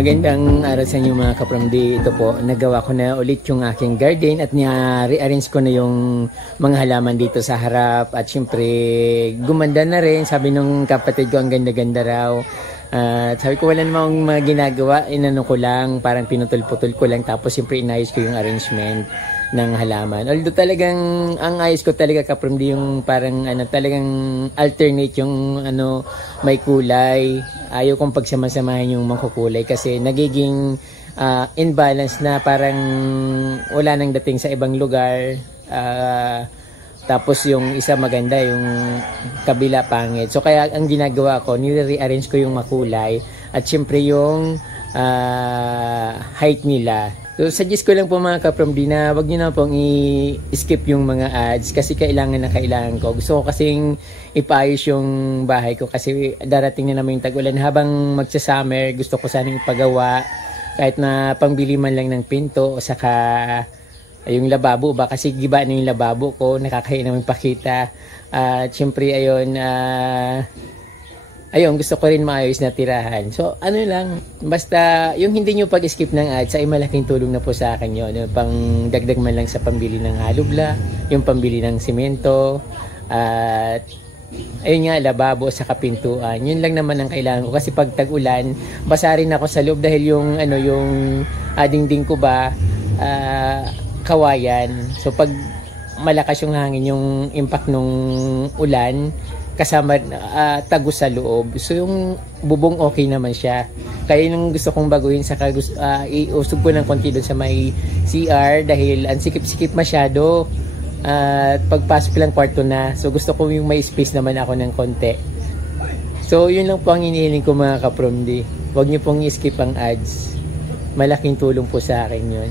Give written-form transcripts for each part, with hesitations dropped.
Magandang araw sa inyo mga kapramdi. Ito po, nagawa ko na ulit yung aking garden at rearrange ko na yung mga halaman dito sa harap. At syempre, gumanda na rin. Sabi nung kapatid ko, ang ganda-ganda raw. Sabi ko, wala namang mga ginagawa. Inano ko lang, parang pinutol-putol ko lang. Tapos syempre, inayos ko yung arrangement ng halaman. Although talagang, ang ayos ko talaga kapramdi yung parang talagang alternate yung may kulay. Ayaw kong pagsama-samahin yung mangkukulay kasi nagiging imbalance na parang wala nang dating sa ibang lugar. Tapos yung isa maganda, yung kabila pangit. So kaya ang ginagawa ko, nire-rearrange ko yung makulay at syempre yung height nila. So suggest ko lang po mga kapramdi na wag niyo na pong i-skip yung mga ads kasi kailangan na kailangan ko. Gusto ko kasing ipaayos yung bahay ko kasi darating na naman yung tag-ulan. Habang magsa-summer, gusto ko sanang ipagawa kahit na pangbili man lang ng pinto o saka yung lababo ba kasi giba na yung lababo ko, nakakahiya naman pakita. Siyempre ayun, gusto ko rin maayos na tirahan. So, lang, basta yung hindi nyo pag-skip ng ads ay malaking tulong na po sa akin yun. Yung pang dagdag man lang sa pambili ng halubla, yung pambili ng simento, at ayun nga, lababo sa kapintuan. Yun lang naman ang kailangan ko kasi pag tag-ulan, basa rin ako sa loob dahil yung dingding ko ba, kawayan. So, pag malakas yung hangin, yung impact ng ulan, kasama tagos sa loob. So yung bubong okay naman siya. Kaya yung gusto kong baguhin sa iusog ko ng konti doon sa may CR dahil ang sikip-sikip masyado. At pagpasok lang kwarto na. So gusto ko yung may space naman ako ng konti. So yun lang po ang hinihiling ko mga kapromdi. Huwag niyo pong i-skip ang ads. Malaking tulong po sa akin yun.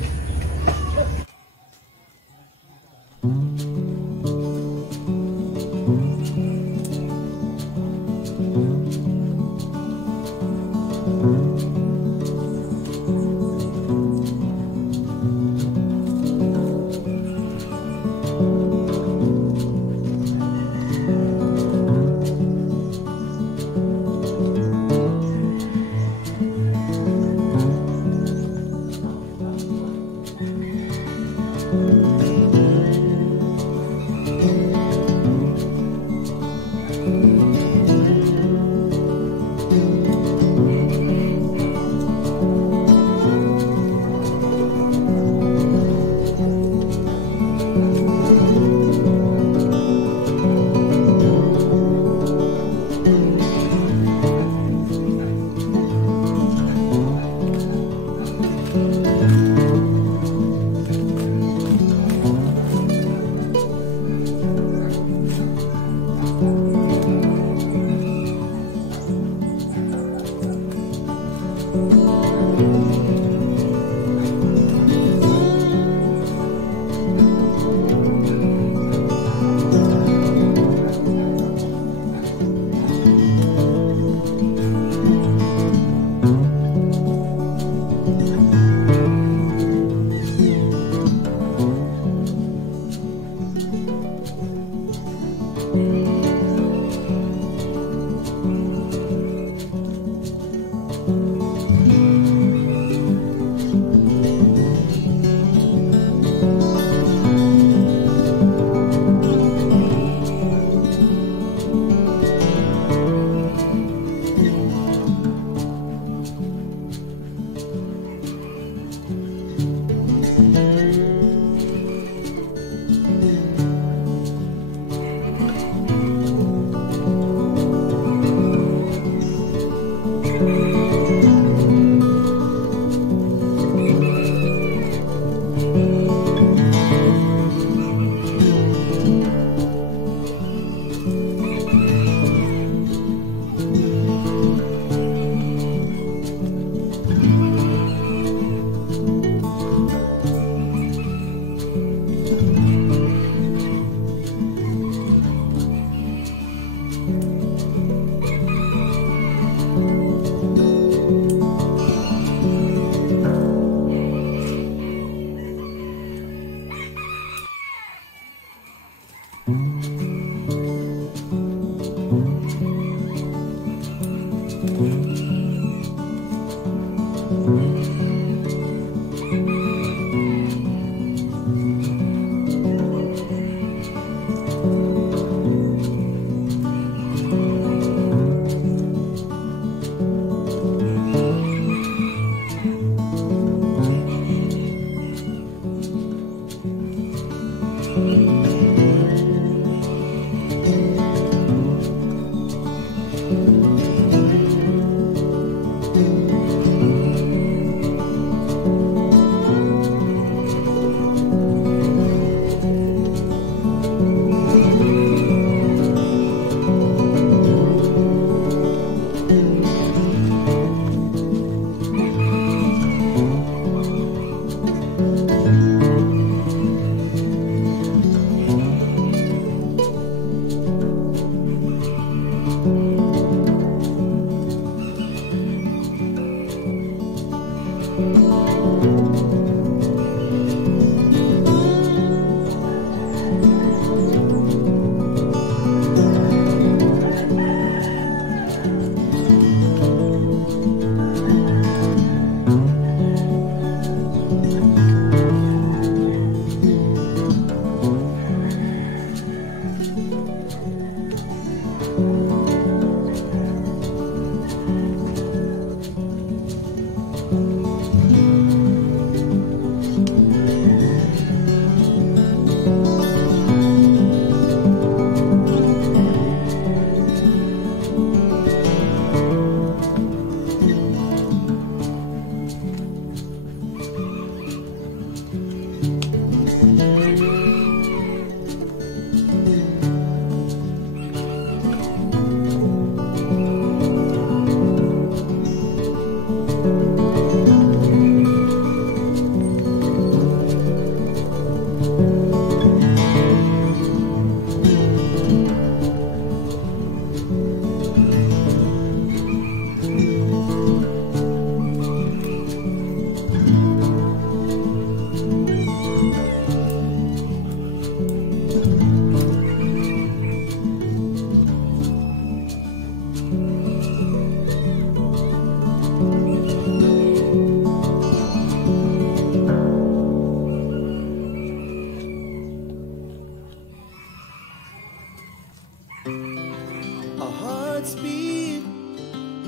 Our hearts beat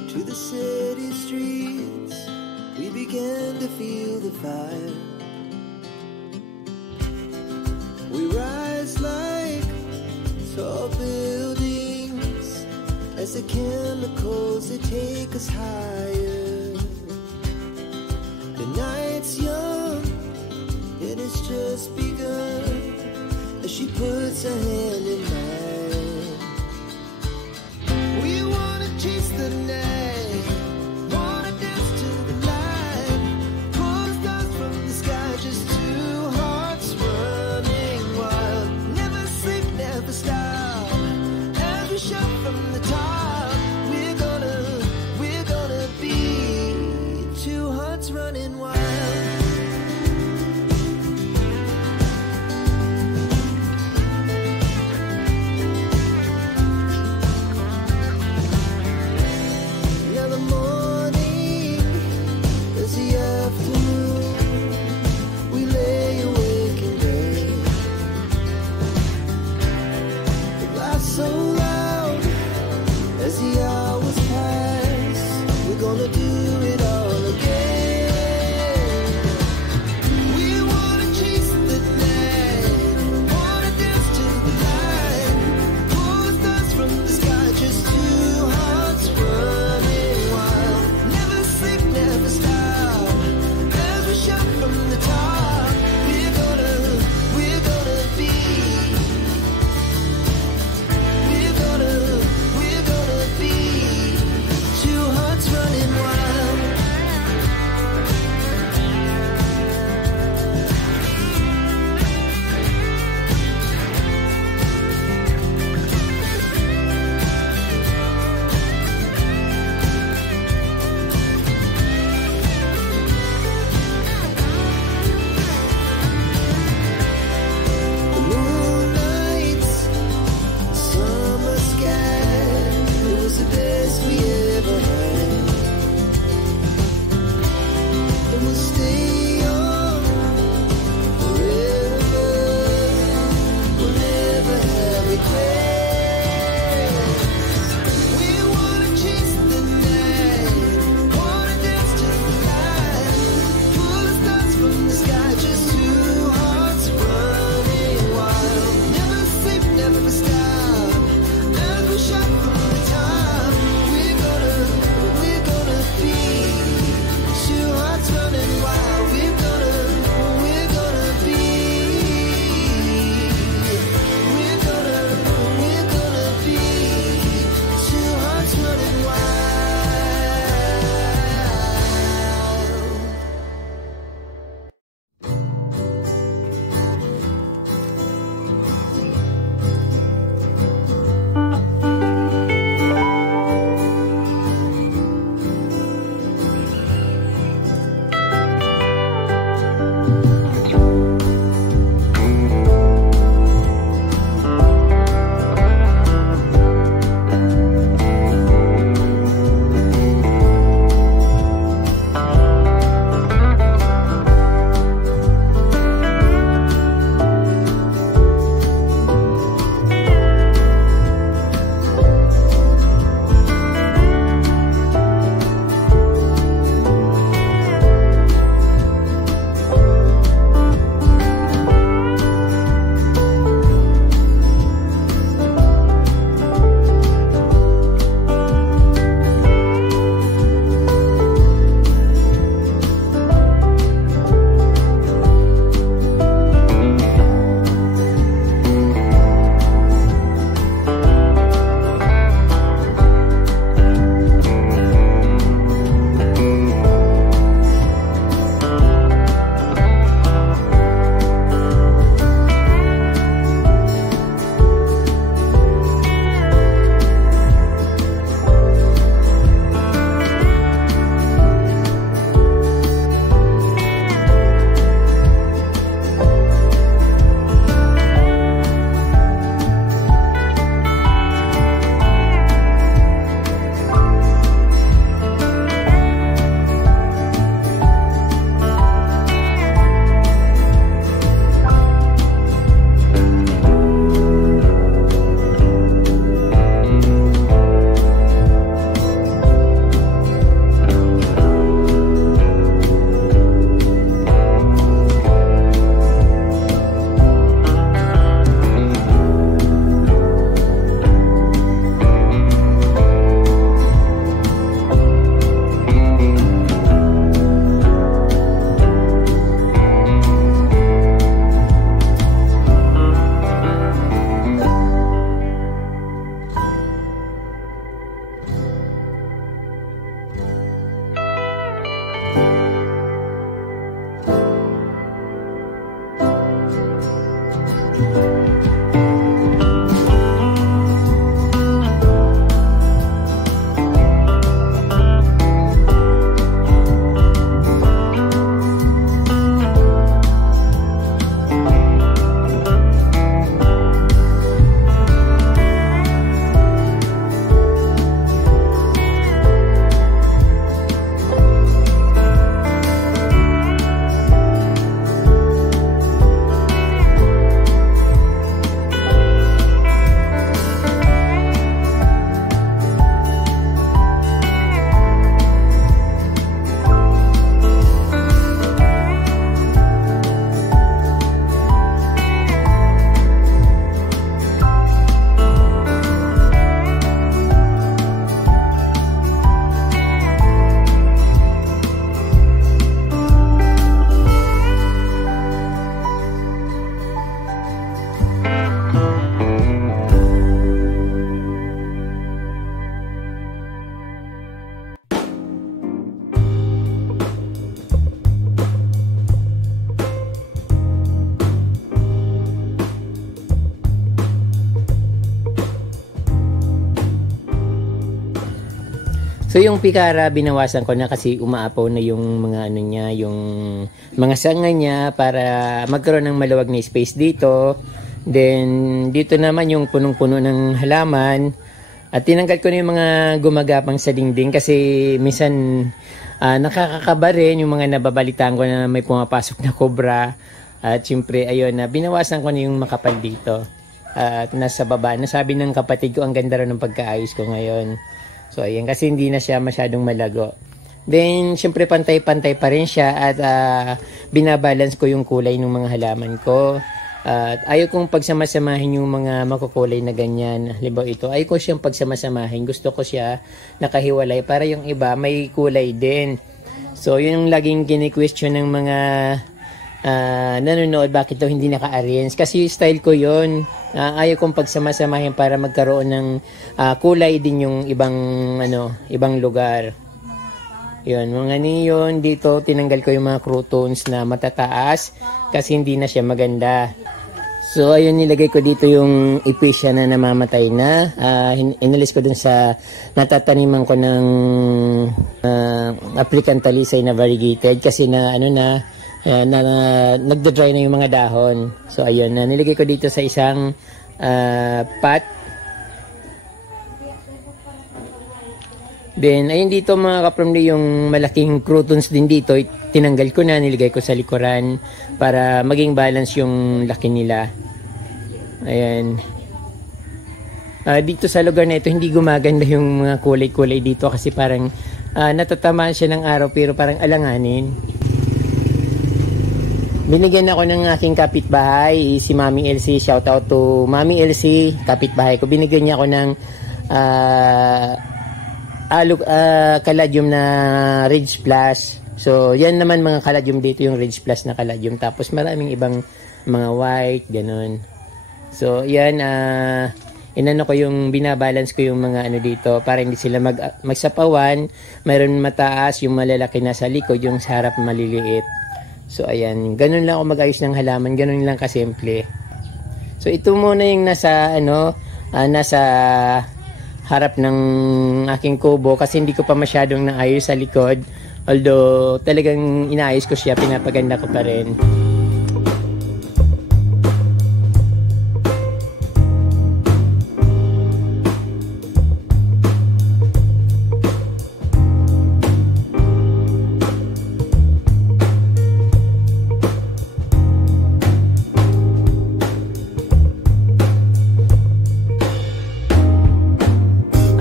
to the city streets. We began to feel the fire. We rise like tall buildings as the chemicals, they take us higher. The night's young and it's just begun as she puts her hand in mine. We wanna chase the night, wanna dance to the light, pull the stars from the sky, just two hearts running wild. Never sleep, never stop, as we shout from the top. We're gonna be two hearts running wild. So loud as the hours pass, we're gonna do it all again. We wanna chase the night, wanna dance to the light, pull the stars from the sky, just two hearts running wild. Never sleep, never stop, as we shout from the top. We're gonna be we're gonna be two hearts running wild. So yung pikara binawasan ko na kasi umaapaw na yung mga ano niya, yung mga sanga niya para magkaroon ng maluwag na space dito. Then dito naman yung punong-puno ng halaman. At tinanggal ko na yung mga gumagapang sa dingding kasi minsan nakakakaba rin yung mga nababalitaan ko na may pumapasok na cobra. At syempre ayun na binawasan ko na yung makapal dito. At nasa baba, nasabi ng kapatid ko ang ganda rin ng pagkaayos ko ngayon. So ayan, kasi hindi na siya masyadong malago. Then syempre pantay-pantay pa rin siya at binabalance ko yung kulay ng mga halaman ko. At ayaw kong pagsamasamahin yung mga makukulay na ganyan. Halimbawa ito, ayaw ko siyang pagsamasamahin. Gusto ko siya nakahiwalay para yung iba may kulay din. So yun yung laging kini-question ng mga nanonood, bakit daw hindi naka-arrange. Kasi style ko yun. Ayaw kong pagsamasamahin para magkaroon ng kulay din yung ibang lugar. Yun, mga niyon dito tinanggal ko yung mga croutons na matataas kasi hindi na siya maganda. So ayun, nilagay ko dito yung ipis na namamatay na. Inalis ko dun sa natataniman ko ng African talisay na variegated kasi na nagda-dry na yung mga dahon. So ayun, nilagay ko dito sa isang pot. Then ayun dito mga kapromli, yung malaking croutons din dito tinanggal ko na, nilagay ko sa likuran para maging balance yung laki nila. Ayan. Dito sa lugar na ito hindi gumaganda yung mga kulay-kulay dito kasi parang natatamaan siya ng araw pero parang alanganin. Binigyan ako ng aking kapitbahay, si Mami Elsie. Shout out to Mami Elsie, kapitbahay ko. Binigyan niya ako ng caladium na Ridge Plus. So, yan naman mga caladium dito, yung Ridge Plus na caladium. Tapos maraming ibang mga white, ganun. So, yan, inano ko yung binabalance ko yung mga dito para hindi sila magsapawan. Mayroon mataas, yung malalaki na sa likod, yung sa harap maliliit. So ayan, ganun lang ako mag-ayos ng halaman, ganun lang kasimple. So ito muna yung nasa nasa harap ng aking kubo kasi hindi ko pa masyadong naayos sa likod. Although talagang inaayos ko siya, pinapaganda ko pa rin.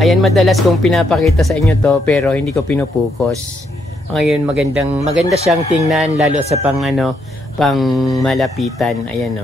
Ayan, madalas kong pinapakita sa inyo to pero hindi ko pinupokus. Ngayon maganda siyang tingnan lalo sa pang malapitan. Ayan